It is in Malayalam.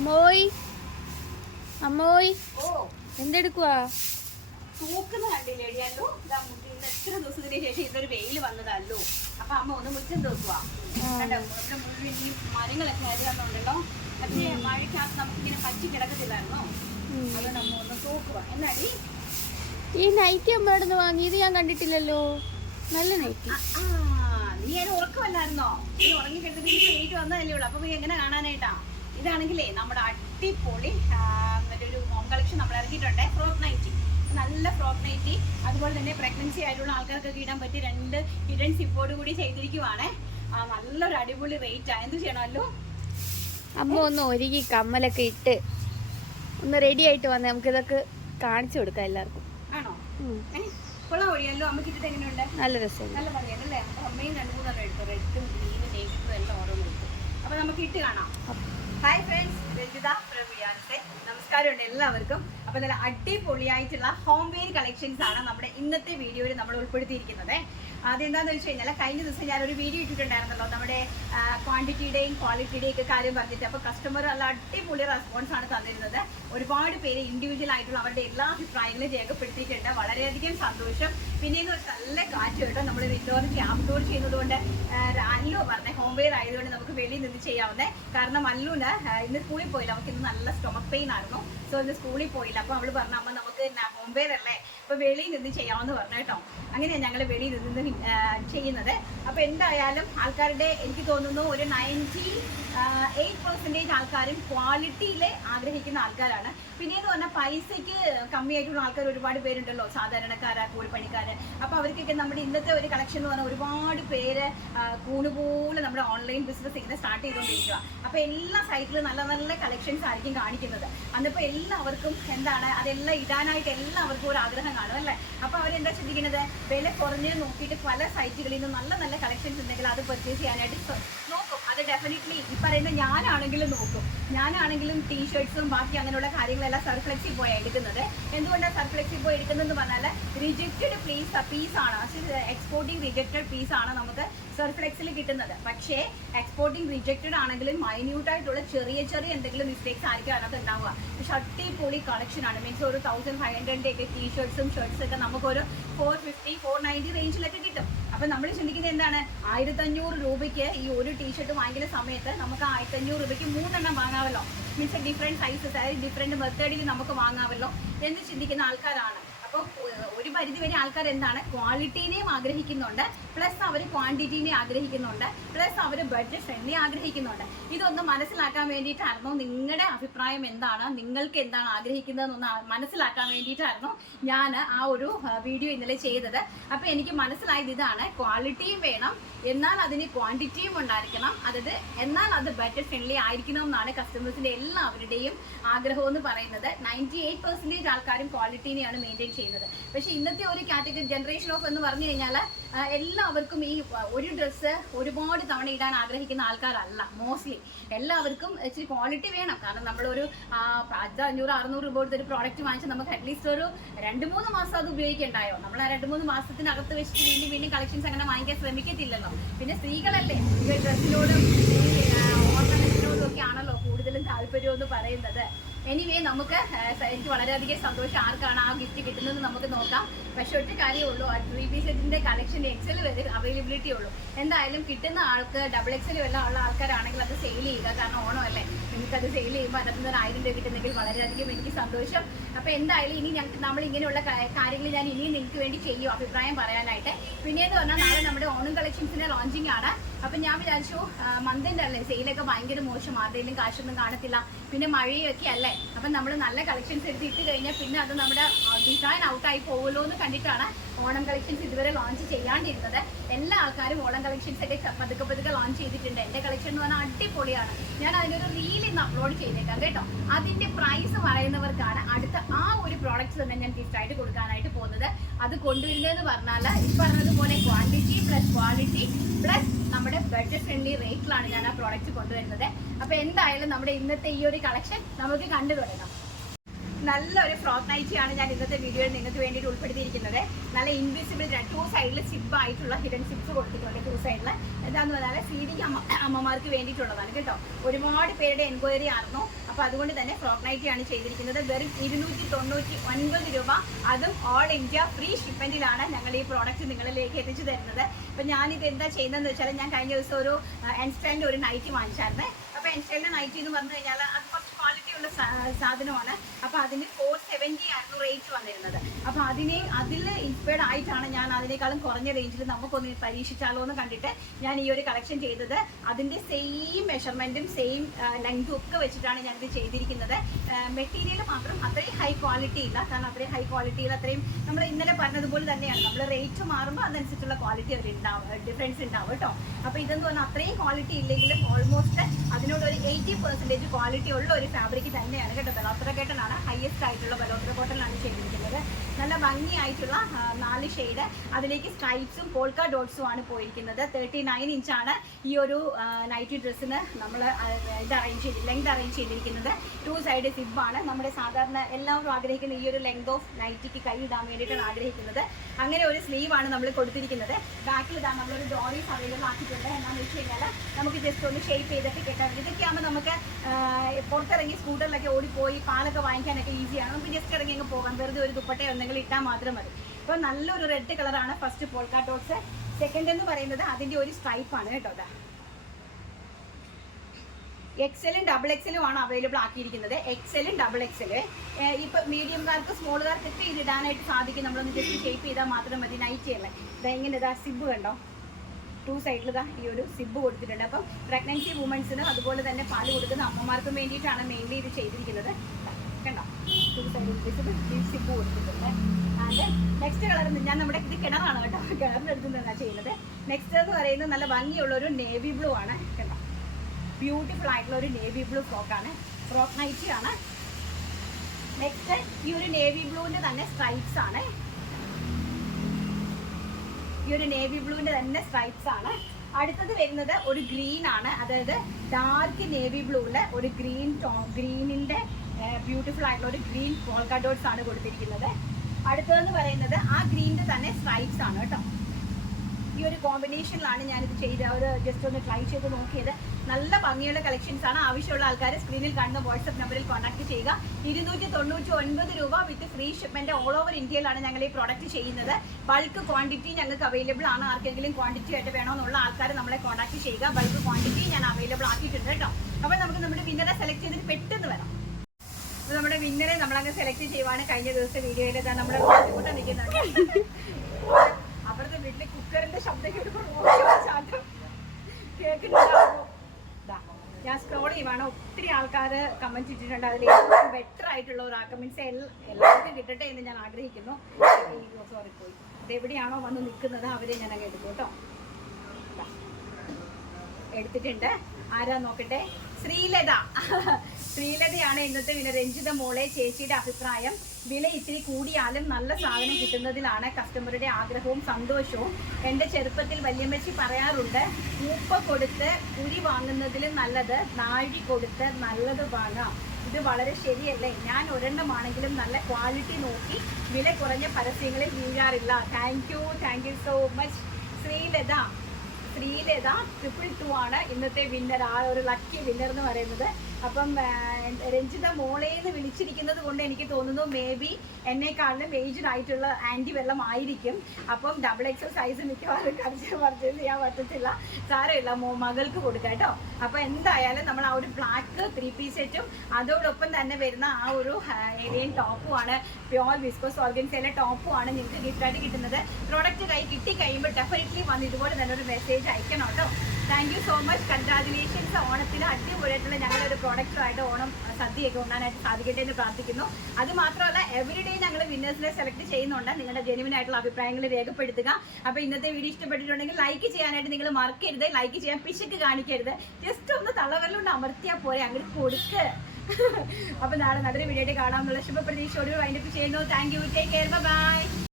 അമ്മോയ്. അമ്മോയ്. എന്തെടുക്കുവാ? തൂക്കുന്ന കണ്ടില്ലേടിയല്ലോ അല്ലോ എത്ര ദിവസത്തിന് ശേഷം ഇന്നൊരു വെയിൽ വന്നതല്ലോ. അപ്പൊ അമ്മ ഒന്ന് മുറ്റം തൂക്കുക കണ്ടോ? ഇവിടെ മുഴുവൻ ഈ മരങ്ങളൊക്കെ ആയതുകൊണ്ടുണ്ടല്ലോ പക്ഷേ മഴയ്ക്കകത്ത് നമുക്കിങ്ങനെ പറ്റി കിടക്കത്തില്ലായിരുന്നോ? അതുകൊണ്ട് അമ്മ ഒന്ന് തൂക്കുക എന്നാടി ഈ നൈറ്റി അമ്മ നിന്ന് വാങ്ങിയത് ഞാൻ കണ്ടിട്ടില്ലല്ലോ. നല്ല നൈറ്റി. നീ അതിന് ഉറക്കമല്ലായിരുന്നോ? നീ ഉറങ്ങി കിടന്നിട്ട് വന്നതല്ലേ ഉള്ളൂ. അപ്പൊ നീ എങ്ങനെ കാണാനായിട്ടാ? ഇതാണെങ്കിലേ നമ്മുടെ അടിപൊളി ഒരു ഹോം കളക്ഷൻ നമ്മൾ ഇറക്കിയിട്ടുണ്ട്. ഫ്രോക്ക് നൈറ്റി നല്ല ഫ്രോക്ക് നൈറ്റി അതുപോലെ തന്നെ പ്രഗ്നൻസി ആയിട്ടുള്ള ആൾക്കാർക്കൊക്കെ ഇടാൻ പറ്റിയ രണ്ട് ഹിഡൻ സിപ്പോട് കൂടി ചെയ്തിരിക്കുവാണ്. നല്ലൊരു അടിപൊളി റേറ്റാ എന്ത് ചെയ്യണമല്ലോ അമ്മ ഒന്ന് ഒരുങ്ങി കമ്മലൊക്കെ ഇട്ട് ഒന്ന് റെഡി ആയിട്ട് വന്നേ. നമുക്ക് ഇതൊക്കെ കാണിച്ചു കൊടുക്കാം എല്ലാവർക്കും. ആണോ? കൊള്ളാം ഒഴിയല്ലോ അമ്മയ്ക്ക് ഇട്ടിട്ട് എങ്ങനെയുണ്ട്? നല്ല രസമുണ്ട് നല്ല ഭംഗിയാണ് അല്ലേ? അമ്മയും രണ്ടു മൂന്നെണ്ണം എടുത്തു? റെഡും ഗ്രീനും നെയ്ത്തും എല്ലാം ഓരോന്നും എടുത്തു അപ്പൊ നമുക്ക് ഇട്ട് കാണാം. ഹായ് ഫ്രണ്ട്സ് രഞ്ജിത പ്രവിയാൻസെ നമസ്കാരമുണ്ട് എല്ലാവർക്കും. അപ്പൊ നല്ല അടിപൊളിയായിട്ടുള്ള ഹോം വെയർ കളക്ഷൻസ് ആണ് നമ്മുടെ ഇന്നത്തെ വീഡിയോയിൽ നമ്മൾ ഉൾപ്പെടുത്തിയിരിക്കുന്നത്. അതെന്താന്ന് വെച്ച് കഴിഞ്ഞാൽ കഴിഞ്ഞ ദിവസം ഞാൻ ഒരു വീഡിയോ ഇട്ടിട്ടുണ്ടായിരുന്നല്ലോ നമ്മുടെ ക്വാണ്ടിറ്റിയുടെയും ക്വാളിറ്റിയുടെയും ഒക്കെ കാര്യം പറഞ്ഞിട്ട്. അപ്പൊ കസ്റ്റമർ നല്ല അടിപൊളി റെസ്പോൺസ് ആണ് തന്നിരുന്നത്. ഒരുപാട് പേര് ഇൻഡിവിജ്വൽ ആയിട്ടുള്ള അവരുടെ എല്ലാ അഭിപ്രായങ്ങളും രേഖപ്പെടുത്തിയിട്ടുണ്ട്. വളരെയധികം സന്തോഷം. വെച്ചാൽ നല്ല കാറ്റ് കേട്ടോ. നമ്മൾ വിൻഡോർ ക്യാബ് ടൂർ ചെയ്യുന്നതുകൊണ്ട് അല്ലു പറഞ്ഞ ഹോം വെയർ ആയതുകൊണ്ട് നമുക്ക് വെളിയിൽ നിന്ന് ചെയ്യാവുന്നേ. കാരണം അല്ലുന് ഇന്ന് സ്കൂളിൽ പോയില്ല. അവൾക്ക് ഇന്ന് നല്ല സ്റ്റൊമക് പെയിൻ ആയിരുന്നു. സോ ഇന്ന് സ്കൂളിൽ പോയില്ല. അപ്പൊ അവൾ പറഞ്ഞ അമ്മ നമുക്ക് ഹോം വെയർ അല്ലേ? അപ്പൊ വെളിയിൽ നിന്ന് ചെയ്യാമെന്ന് പറഞ്ഞു കേട്ടോ. അങ്ങനെയാണ് ഞങ്ങൾ വെളിയിൽ നിന്ന് ചെയ്യുന്നത്. അപ്പൊ എന്തായാലും ആൾക്കാരുടെ എനിക്ക് തോന്നുന്നു ഒരു നയന്റി എയ്റ്റ് പെർസെന്റേജ് ആൾക്കാരും ക്വാളിറ്റിയിൽ ആഗ്രഹിക്കുന്ന ആൾക്കാരാണ്. പിന്നെയെന്ന് പറഞ്ഞാൽ പൈസയ്ക്ക് കമ്മിയായിട്ടുള്ള ആൾക്കാർ ഒരുപാട് പേരുണ്ടല്ലോ. സാധാരണക്കാരാ കൂലിപ്പണിക്കാര് അപ്പൊ അവർക്കൊക്കെ നമ്മുടെ ഇന്നത്തെ ഒരു കളക്ഷൻ എന്ന് പറഞ്ഞാൽ ഒരുപാട് പേര് കൂണുപോലെ നമ്മുടെ ഓൺലൈൻ ബിസിനസ് ഇങ്ങനെ സ്റ്റാർട്ട് ചെയ്തുകൊണ്ടിരിക്കുക അപ്പോൾ എല്ലാ സൈറ്റിലും നല്ല നല്ല കളക്ഷൻസ് ആയിരിക്കും കാണിക്കുന്നത്. അന്നിപ്പോ എല്ലാവർക്കും എന്താണ് അതെല്ലാം ഇടാനായിട്ട് എല്ലാവർക്കും ഒരു ആഗ്രഹം കാണും അല്ലേ? അപ്പൊ അവരെന്താ ചിന്തിക്കുന്നത്? വില കുറഞ്ഞ് നോക്കിയിട്ട് പല സൈറ്റുകളിൽ നിന്ന് നല്ല നല്ല കളക്ഷൻസ് ഉണ്ടെങ്കിൽ അത് പർച്ചേസ് ചെയ്യാനായിട്ട് നോക്കും. അത് ഡെഫിനറ്റ്ലി ഈ പറയുന്ന ഞാനാണെങ്കിലും നോക്കും. ഞാനാണെങ്കിലും ടീഷർട്ട്സും ബാക്കി അങ്ങനെയുള്ള കാര്യങ്ങളെല്ലാം സർഫ്ലെക്സിൽ പോയി എടുക്കുന്നത്. എന്തുകൊണ്ടാണ് സർഫ്ലെക്സിൽ പോയി എടുക്കുന്നതെന്ന് പറഞ്ഞാൽ റിജക്റ്റഡ് പീസ് ആണ്. എക്സ്പോർട്ടിംഗ് റിജക്റ്റഡ് പീസ് ആണ് നമുക്ക് സർഫ്ലെക്സിൽ കിട്ടുന്നത്. പക്ഷേ എക്സ്പോർട്ടിംഗ് റിജക്റ്റഡ് ആണെങ്കിലും മൈന്യൂട്ടായിട്ടുള്ള ചെറിയ ചെറിയ എന്തെങ്കിലും മിസ്റ്റേക്സ് ആയിരിക്കും അതിനകത്ത് ഉണ്ടാവുക. പക്ഷെ കളക്ഷൻ ആണ്. മീൻസ് ഒരു തൗസൻഡ് ഫൈവ് ഹൺഡ്രഡിന്റെ ഒക്കെ ടീഷർട്ട്സും ഷർട്ട്സും ഒക്കെ നമുക്കൊരു ഫോർ ഫിഫ്റ്റി ഫോർ നയന്റി റേഞ്ചിലൊക്കെ കിട്ടും. അപ്പം നമ്മൾ ചിന്തിക്കുന്നത് എന്താണ്? ആയിരത്തി അഞ്ഞൂറ് രൂപയ്ക്ക് ഈ ഒരു ടീഷർട്ട് വാങ്ങിക്കുന്ന സമയത്ത് നമുക്ക് ആയിരത്തി അഞ്ഞൂറ് രൂപയ്ക്ക് മൂന്നെണ്ണം വാങ്ങാമല്ലോ. മീൻസ് ഡിഫറെന്റ് സൈസസ് അതായത് ഡിഫറെന്റ് മെത്തേഡിൽ നമുക്ക് വാങ്ങാമല്ലോ എന്ന് ചിന്തിക്കുന്ന ആൾക്കാരാണ്. അപ്പോൾ ഒരു പരിധി വരെ ആൾക്കാർ എന്താണ് ക്വാളിറ്റീനെയും ആഗ്രഹിക്കുന്നുണ്ട് പ്ലസ് അവർ ക്വാണ്ടിറ്റീനെ ആഗ്രഹിക്കുന്നുണ്ട് പ്ലസ് അവർ ബഡ്ജറ്റ് ഫ്രണ്ട്ലി ആഗ്രഹിക്കുന്നുണ്ട്. ഇതൊന്ന് മനസ്സിലാക്കാൻ വേണ്ടിയിട്ടായിരുന്നു നിങ്ങളുടെ അഭിപ്രായം എന്താണ് നിങ്ങൾക്ക് എന്താണ് ആഗ്രഹിക്കുന്നതെന്നൊന്ന് മനസ്സിലാക്കാൻ വേണ്ടിയിട്ടായിരുന്നു ഞാൻ ആ ഒരു വീഡിയോ ഇന്നലെ ചെയ്തത്. അപ്പോൾ എനിക്ക് മനസ്സിലായത് ഇതാണ് ക്വാളിറ്റിയും വേണം എന്നാൽ അതിന് ക്വാണ്ടിറ്റിയും ഉണ്ടായിരിക്കണം. അതായത് എന്നാൽ അത് ബഡ്ജറ്റ് ഫ്രണ്ട്ലി ആയിരിക്കണം എന്നാണ് കസ്റ്റമേഴ്സിന്റെ എല്ലാവരുടെയും ആഗ്രഹം എന്ന് പറയുന്നത്. നയന്റി എയ്റ്റ് പെർസെന്റേജ് ആൾക്കാരും ക്വാളിറ്റീനെയാണ് മെയിന്റെയിൻ ചെയ്യുന്നത് പക്ഷേ ഇന്നത്തെ ഒരു കാറ്റഗറി ജനറേഷൻ ഓഫ് എന്ന് പറഞ്ഞു കഴിഞ്ഞാൽ എല്ലാവർക്കും ഈ ഒരു ഡ്രസ്സ് ഒരുപാട് തവണ ഇടാൻ ആഗ്രഹിക്കുന്ന ആൾക്കാരല്ല മോസ്റ്റ്ലി എല്ലാവർക്കും ഇച്ചിരി ക്വാളിറ്റി വേണം. കാരണം നമ്മളൊരു അഞ്ഞൂറ് അറുന്നൂറ് രൂപ കൊടുത്തൊരു പ്രോഡക്റ്റ് വാങ്ങിച്ചാൽ നമുക്ക് അറ്റ്ലീസ്റ്റ് ഒരു രണ്ട് മൂന്ന് മാസം അത് ഉപയോഗിക്കണ്ടായോ? നമ്മൾ ആ രണ്ട് മൂന്ന് മാസത്തിനകത്ത് വെച്ചിട്ട് വീണ്ടും വീണ്ടും കളക്ഷൻസ് അങ്ങനെ വാങ്ങിക്കാൻ ശ്രമിക്കത്തില്ലല്ലോ. പിന്നെ സ്ത്രീകളല്ലേ ഡ്രസ്സിനോടും ഓർണമെന്റ്സിനോടും ഒക്കെ ആണല്ലോ കൂടുതലും താല്പര്യം എന്ന് പറയുന്നത്. എനിവേ നമുക്ക് എനിക്ക് വളരെയധികം സന്തോഷം. ആർക്കാണ് ആ ഗിഫ്റ്റ് കിട്ടുന്നത് നമുക്ക് നോക്കാം. പക്ഷെ ഒറ്റ കാര്യമേ ഉള്ളൂ. ആ ത്രീ പീസ് സെറ്റിന്റെ കളക്ഷൻ എക്സൽ വരെ അവൈലബിലിറ്റി ഉള്ളൂ. എന്തായാലും കിട്ടുന്ന ആൾക്ക് ഡബിൾ എക്സൽ വല്ല ഉള്ള ആൾക്കാരാണെങ്കിൽ അത് സെയിൽ ചെയ്യുക. കാരണം ഓണം അല്ലേ നിങ്ങൾക്ക് അത് സെയിൽ ചെയ്യുമ്പോൾ അതിൽ ആയിരം രൂപ കിട്ടുന്നെങ്കിൽ വളരെയധികം എനിക്ക് സന്തോഷം. അപ്പോൾ എന്തായാലും ഇനി ഞങ്ങൾക്ക് നമ്മൾ ഇങ്ങനെയുള്ള കാര്യങ്ങൾ ഞാൻ ഇനിയും നിങ്ങൾക്ക് വേണ്ടി ചെയ്യും. അഭിപ്രായം പറയാനായിട്ട്. പിന്നീട് പറഞ്ഞാൽ നാളെ നമ്മുടെ ഓണം കളക്ഷൻസിന്റെ ലോഞ്ചിങ് ആണ്. അപ്പം ഞാൻ വിചാരിച്ചു മന്തിന്റെ അല്ലേ സെയിലൊക്കെ ഭയങ്കര മോശം ആരുടെയും കാശൊന്നും കാണത്തില്ല പിന്നെ മഴയൊക്കെ അല്ലേ? അപ്പം നമ്മൾ നല്ല കളക്ഷൻസ് എടുത്ത് ഇട്ട് കഴിഞ്ഞാൽ പിന്നെ അത് നമ്മുടെ ഡിസൈൻ ഔട്ടായി പോകുമല്ലോ എന്ന് കണ്ടിട്ടാണ് ഓണം കളക്ഷൻസ് ഇതുവരെ ലോഞ്ച് ചെയ്യാണ്ടിരുന്നത്. എല്ലാ ആൾക്കാരും ഓണം കളക്ഷൻസ് ഒക്കെ പതുക്കെ പതുക്കെ ലോഞ്ച് ചെയ്തിട്ടുണ്ട്. എന്റെ കളക്ഷൻ എന്ന് പറഞ്ഞാൽ അടിപൊളിയാണ്. ഞാൻ അതിനൊരു റീൽ ഇന്ന് അപ്ലോഡ് ചെയ്തേക്കാം കേട്ടോ. അതിന്റെ പ്രൈസ് പറയുന്നവർക്കാണ് അടുത്ത ആ ഒരു പ്രോഡക്റ്റ് തന്നെ ഞാൻ ഗിഫ്റ്റായിട്ട് കൊടുക്കാനായിട്ട് പോകുന്നത്. അത് കൊണ്ടുവരുന്നതെന്ന് പറഞ്ഞാൽ ഈ പറഞ്ഞതുപോലെ ക്വാണ്ടിറ്റി പ്ലസ് ക്വാളിറ്റി പ്ലസ് നമ്മുടെ ബഡ്ജറ്റ് ഫ്രണ്ട്ലി റേറ്റിലാണ് ഞാൻ ആ പ്രോഡക്റ്റ് കൊണ്ടുവരുന്നത്. അപ്പോൾ എന്തായാലും നമ്മുടെ ഇന്നത്തെ ഈ ഒരു കളക്ഷൻ നമുക്ക് കണ്ടു തുടങ്ങാം നല്ലൊരു ഫ്രോക്ക് നൈറ്റിയാണ് ഞാൻ ഇന്നത്തെ വീഡിയോയിൽ നിങ്ങൾക്ക് വേണ്ടിയിട്ട് ഉൾപ്പെടുത്തിയിരിക്കുന്നത്. നല്ല ഇൻവിസിബിൾ ടു സൈഡിൽ സിബ് ആയിട്ടുള്ള ഹിഡൻ സിബ്സ് കൊടുത്തിട്ടുണ്ട് ടു സൈഡിൽ എന്താണെന്ന് പറഞ്ഞാൽ ഫീഡിങ് അമ്മ അമ്മമാർക്ക് വേണ്ടിയിട്ടുള്ളതാണ് കേട്ടോ. ഒരുപാട് പേരുടെ എൻക്വയറി ആയിരുന്നു. അപ്പോൾ അതുകൊണ്ട് തന്നെ ഫ്രോക്ക് നൈറ്റിയാണ് ചെയ്തിരിക്കുന്നത്. വെറും ഇരുന്നൂറ്റി തൊണ്ണൂറ്റി ഒൻപത് രൂപ. അതും ഓൾ ഇന്ത്യ ഫ്രീ ഷിപ്മെന്റിലാണ് ഞങ്ങൾ ഈ പ്രോഡക്റ്റ് നിങ്ങളിലേക്ക് എത്തിച്ചു തരുന്നത്. അപ്പോൾ ഞാനിത് എന്താ ചെയ്യുന്നതെന്ന് വെച്ചാൽ ഞാൻ കഴിഞ്ഞ ദിവസം ഒരു എൻസ്റ്റൈലിന്റെ ഒരു നൈറ്റി വാങ്ങിച്ചായിരുന്നു. അപ്പോൾ എൻസ്റ്റൈലിന്റെ നൈറ്റി എന്ന് പറഞ്ഞു കഴിഞ്ഞാൽ അത് കുറച്ച് ക്വാളിറ്റി ഉള്ള സാധനമാണ്. അപ്പോൾ അതിന് ഫോർ സെവന്റി ആയിരുന്നു റേറ്റ് വന്നിരുന്നത്. അപ്പോൾ അതിനെ അതിൽ ഇൻസ്പയർഡ് ആയിട്ടാണ് ഞാൻ അതിനേക്കാളും കുറഞ്ഞ റേഞ്ചിൽ നമുക്കൊന്ന് പരീക്ഷിച്ചാലോ എന്ന് കണ്ടിട്ട് ഞാൻ ഈ ഒരു കളക്ഷൻ ചെയ്തത്. അതിന്റെ സെയിം മെഷർമെന്റും സെയിം ലെങ്തും ഒക്കെ വെച്ചിട്ടാണ് ഞാനിത് ചെയ്തിരിക്കുന്നത്. മെറ്റീരിയൽ മാത്രം അത്രയും ഹൈ ക്വാളിറ്റി ഇല്ല. കാരണം അത്രയും ഹൈ ക്വാളിറ്റിയിൽ അത്രയും നമ്മൾ ഇന്നലെ പറഞ്ഞതുപോലെ തന്നെയാണ്. നമ്മൾ റേറ്റ് മാറുമ്പോൾ അതനുസരിച്ചുള്ള ക്വാളിറ്റി അവർ ഉണ്ടാവും ഡിഫറൻസ് ഉണ്ടാവും കേട്ടോ. അപ്പോൾ ഇതെന്ന് പറഞ്ഞാൽ അത്രയും ക്വാളിറ്റി ഇല്ലെങ്കിലും ഓൾമോസ്റ്റ് അതിനോട് ഒരു എയ്റ്റി പെർസെന്റേജ് ക്വാളിറ്റി ഉള്ള ഒരു ഫാബ്രിക് തന്നെയാണ് കേട്ടോ ബലോത്ര കേട്ടനാണ്. ഹയസ്റ്റ് ആയിട്ടുള്ള ബലോത്ര കോട്ടനാണ് ചെയ്തിരിക്കുന്നത്. നല്ല ഭംഗിയായിട്ടുള്ള നാല് ഷെയ്ഡ് അതിലേക്ക് സ്ട്രൈപ്സും പോൾക്ക ഡോട്ട്സും ആണ് പോയിരിക്കുന്നത്. തേർട്ടി നയൻ ഇഞ്ചാണ് ഈ ഒരു നൈറ്റി ഡ്രസ്സിന് നമ്മൾ ഇത് അറേഞ്ച് ചെയ്ത് ലെങ്ത് അറേഞ്ച് ചെയ്തിരിക്കുന്നത്. ടു സൈഡ് സിബാണ് നമ്മുടെ സാധാരണ എല്ലാവരും ആഗ്രഹിക്കുന്ന ഈ ഒരു ലെങ്ത് ഓഫ് നൈറ്റിക്ക് കൈ ഇടാൻ വേണ്ടിയിട്ടാണ് ആഗ്രഹിക്കുന്നത്. അങ്ങനെ ഒരു സ്ലീവ് ആണ് നമ്മൾ കൊടുത്തിരിക്കുന്നത്. ബാക്കിൽ ഇതാണ് നമ്മളൊരു ഡോറീസ് അവൈലബിൾ ആക്കിയിട്ടുണ്ട്. എന്താണെന്ന് വെച്ച് കഴിഞ്ഞാൽ നമുക്ക് ജസ്റ്റ് ഒന്ന് ഷേപ്പ് ചെയ്തിട്ട് കെട്ടാൻ ഇതൊക്കെ ആകുമ്പോൾ നമുക്ക് പുറത്തിറങ്ങി സ്കൂട്ടറിലൊക്കെ ഓടിപ്പോയി പാലൊക്കെ വാങ്ങിക്കാനൊക്കെ ഈസിയാണ് നമുക്ക് ജസ്റ്റ് ഇറങ്ങി അങ്ങ് പോകാം. വെറുതെ ഒരു ദുപ്പട്ടയോ എന്തെങ്കിലും ഇട്ടാൽ മാത്രം മതി. അപ്പോൾ നല്ലൊരു റെഡ് കളറാണ് ഫസ്റ്റ് പോൾക്കാ ഡോട്ട്സ് സെക്കൻഡ് എന്ന് പറയുന്നത് അതിന്റെ ഒരു സ്ട്രൈപ്പ് ആണ് കേട്ടോ അതാ എക്സലും ഡബിൾ എക്സലും ആണ് അവൈലബിൾ ആക്കിയിരിക്കുന്നത്. എക്സലും ഡബിൾ എക്സൽ ഇപ്പൊ മീഡിയംകാർക്ക് സ്മോളുകാർക്ക് ഒക്കെ ഇത് ഇടാനായിട്ട് സാധിക്കും. നമ്മളൊന്ന് ജസ്റ്റ് ഷേപ്പ് ചെയ്താൽ മാത്രം മതി. നൈറ്റ് അല്ലേ? ഇതാ ഇങ്ങനെ ഇതാ സിബ് കണ്ടോ? ടു സൈഡിൽ ഈ ഒരു സിബ് കൊടുത്തിട്ടുണ്ട്. അപ്പം പ്രഗ്നൻസി വുമൻസിന് അതുപോലെ തന്നെ പാൽ കൊടുക്കുന്ന അമ്മമാർക്കും വേണ്ടിയിട്ടാണ് മെയിൻലി ഇത് ചെയ്തിരിക്കുന്നത്. കണ്ടോ? ടു സൈഡിൽ സിബ് സിബ് കൊടുത്തിട്ടുണ്ട്. ആൻഡ് നെക്സ്റ്റ് കളർ ഞാൻ നമ്മുടെ ഇത് കിണറാണ് കേട്ടോ. കിണറിന്റെ അടുത്ത് നിന്നാണ് ചെയ്യുന്നത്. നെക്സ്റ്റ് എന്ന് പറയുന്നത് നല്ല ഭംഗിയുള്ള ഒരു നേവി ബ്ലൂ ആണ്. കണ്ടോ? ബ്യൂട്ടിഫുൾ ആയിട്ടുള്ള ഒരു നേവി ബ്ലൂ ഫ്രോക്കാണ് ഫ്രോക്ക് നൈറ്റി ആണ്. നെക്സ്റ്റ് ഈ ഒരു നേവി ബ്ലൂവിന്റെ തന്നെ സ്ട്രൈപ്സ് ആണ്. ഈ ഒരു നേവി ബ്ലൂവിന്റെ തന്നെ സ്ട്രൈപ്സ് ആണ്. അടുത്തത് വരുന്നത് ഒരു ഗ്രീൻ ആണ്. അതായത് ഡാർക്ക് നേവി ബ്ലൂവിൽ ഒരു ഗ്രീൻ ടോ ഗ്രീനിന്റെ ബ്യൂട്ടിഫുൾ ആയിട്ടുള്ള ഒരു ഗ്രീൻ പോൾക്ക ഡോട്ട്സ് ആണ് കൊടുത്തിരിക്കുന്നത്. അടുത്തതെന്ന് പറയുന്നത് ആ ഗ്രീനിന്റെ തന്നെ സ്ട്രൈപ്സ് ആണ് കേട്ടോ. ഈ ഒരു കോമ്പിനേഷനിലാണ് ഞാനിത് ചെയ്ത് ഒരു ജസ്റ്റ് ഒന്ന് ട്രൈ ചെയ്ത് നോക്കിയത്. നല്ല ഭംഗിയുള്ള കളക്ഷൻസ് ആണ്. ആവശ്യമുള്ള ആൾക്കാർ സ്ക്രീനിൽ കാണുന്ന വാട്സപ്പ് നമ്പറിൽ കോൺടാക്ട് ചെയ്യുക. ഇരുന്നൂറ്റി തൊണ്ണൂറ്റി ഒൻപത് രൂപ with free shipment all over ഇന്ത്യയിലാണ് ഞങ്ങൾ ഈ പ്രോഡക്റ്റ് ചെയ്യുന്നത്. ബൾക്ക് ക്വാണ്ടിറ്റി ഞങ്ങൾക്ക് അവൈലബിൾ ആണ്. ആർക്കെങ്കിലും ക്വാണ്ടിറ്റി ആയിട്ട് വേണമെന്നുള്ള ആൾക്കാർ നമ്മളെ കോൺടാക്ട് ചെയ്യുക. ബൾക്ക് ക്വാണ്ടിറ്റി ഞാൻ അവൈലബിൾ ആക്കിയിട്ടുണ്ട് കേട്ടോ. അപ്പോൾ നമുക്ക് നമ്മുടെ വിന്നറെ സെലക്ട് ചെയ്തിട്ട് പെട്ടെന്ന് വരാം. അപ്പോൾ നമ്മുടെ വിന്നറെ നമ്മളങ്ങ് സെലക്ട് ചെയ്യുവാണ്. കഴിഞ്ഞ ദിവസം വീഡിയോയിൽ നമ്മുടെ കൂട്ടം നിൽക്കുന്നുണ്ട് അവിടുത്തെ വീട്ടിലെ കുക്കറിന്റെ ശബ്ദം ദാ, ഞാൻ സ്ക്രോൾ ചെയ്യുവാണ്. ഒത്തിരി ആൾക്കാർ കമന്റ് ഇട്ടിട്ടുണ്ട്. അതിൽ ഏറ്റവും ബെറ്റർ ആയിട്ടുള്ള ഒരു കമന്റ്സ് എല്ലാവർക്കും കിട്ടട്ടെ എന്ന് ഞാൻ ആഗ്രഹിക്കുന്നു. സോറി പോയി. അത് എവിടെയാണോ വന്ന് നിൽക്കുന്നത് അവരെ ഞാൻ അങ്ങ് എടുക്കും കേട്ടോ. എടുത്തിട്ടുണ്ട്. ആരാ നോക്കട്ടെ? ശ്രീലത. ശ്രീലതയാണ് ഇന്നത്തെ വില രഞ്ജിത മോളെ ചേച്ചിയുടെ അഭിപ്രായം വില ഇത്തിരി കൂടിയാലും നല്ല സാധനം കിട്ടുന്നതിലാണ് കസ്റ്റമറുടെ ആഗ്രഹവും സന്തോഷവും. എന്റെ ചെറുപ്പത്തിൽ വല്യമ്മച്ചി പറയാറുണ്ട് ഉപ്പ കൊടുത്ത് കുരി വാങ്ങുന്നതിലും നല്ലത് നാഴി കൊടുത്ത് നല്ലത് വാങ്ങാം. ഇത് വളരെ ശരിയല്ലേ? ഞാൻ ഒരെണ്ണമാണെങ്കിലും നല്ല ക്വാളിറ്റി നോക്കി വില കുറഞ്ഞ പരസ്യങ്ങളിൽ വീഴാറില്ല. Thank you thank you so much Sreelatha Sreelatha triple two ആണ് ഇന്നത്തെ വിന്നർ ആ ഒരു ലക്കി വിന്നർ എന്ന് പറയുന്നത്. അപ്പം രഞ്ജിത മോളേന്ന് വിളിച്ചിരിക്കുന്നത് കൊണ്ട് എനിക്ക് തോന്നുന്നു മേ ബി എന്നെക്കാളിലും ഏജ്ഡ് ആയിട്ടുള്ള ആന്റി വെള്ളം ആയിരിക്കും അപ്പം ഡബിൾ എക്സൽ സൈസ് മിക്കവാറും കറച്ച് പർച്ചേസ് ചെയ്യാൻ പറ്റത്തില്ല. സാരമില്ല മോ മകൾക്ക് കൊടുക്കാം കേട്ടോ. അപ്പോൾ എന്തായാലും നമ്മൾ ആ ഒരു ബ്ലാക്ക് ത്രീ പീസ് സെറ്റും അതോടൊപ്പം തന്നെ വരുന്ന ആ ഒരു ഏരിയൻ ടോപ്പും ആണ്. പ്യോർ വിസ്കോസ് ഓർഗൻസയിലെ ടോപ്പും ആണ് നിങ്ങൾക്ക് ഗിഫ്റ്റായിട്ട് കിട്ടുന്നത്. പ്രോഡക്റ്റ് കൈ കിട്ടി കഴിയുമ്പോൾ ഡെഫിനറ്റ്ലി വന്ന് ഇതുപോലെ തന്നെ ഒരു മെസ്സേജ് അയക്കണം കേട്ടോ. Thank you so much congratulations ഓണത്തിന് അടിപൊളിയായിട്ടുള്ള ഞങ്ങളുടെ ഒരു പ്രോഡക്റ്റുമായിട്ട് ഓണം സദ്യയൊക്കെ ഉണ്ടാനായിട്ട് സാധിക്കട്ടെ എന്ന് പ്രാർത്ഥിക്കുന്നു. അത് മാത്രമല്ല എവറി ഡേ ഞങ്ങൾ വിന്നേഴ്സിനെ സെലക്ട് ചെയ്യുന്നുണ്ട്. നിങ്ങളുടെ ജെനുവിൻ ആയിട്ടുള്ള അഭിപ്രായങ്ങൾ രേഖപ്പെടുത്തുക. അപ്പോൾ ഇന്നത്തെ വീഡിയോ ഇഷ്ടപ്പെട്ടിട്ടുണ്ടെങ്കിൽ ലൈക്ക് ചെയ്യാനായിട്ട് നിങ്ങൾ മറക്കരുത്. ലൈക്ക് ചെയ്യാൻ പിശുക്ക് കാണിക്കരുത്. ജസ്റ്റ് ഒന്ന് തള്ളവരലുകൊണ്ട് അമർത്തിയാൽ പോരെ. അങ്ങോട്ട് കൊടുക്ക്. അപ്പോൾ നാളെ നല്ലൊരു വീഡിയോ ആയിട്ട് കാണാമെന്നുള്ള ശുഭപ്രതീക്ഷയോട് വൈൻഡപ്പ് ചെയ്യുന്നു. Thank you take care bye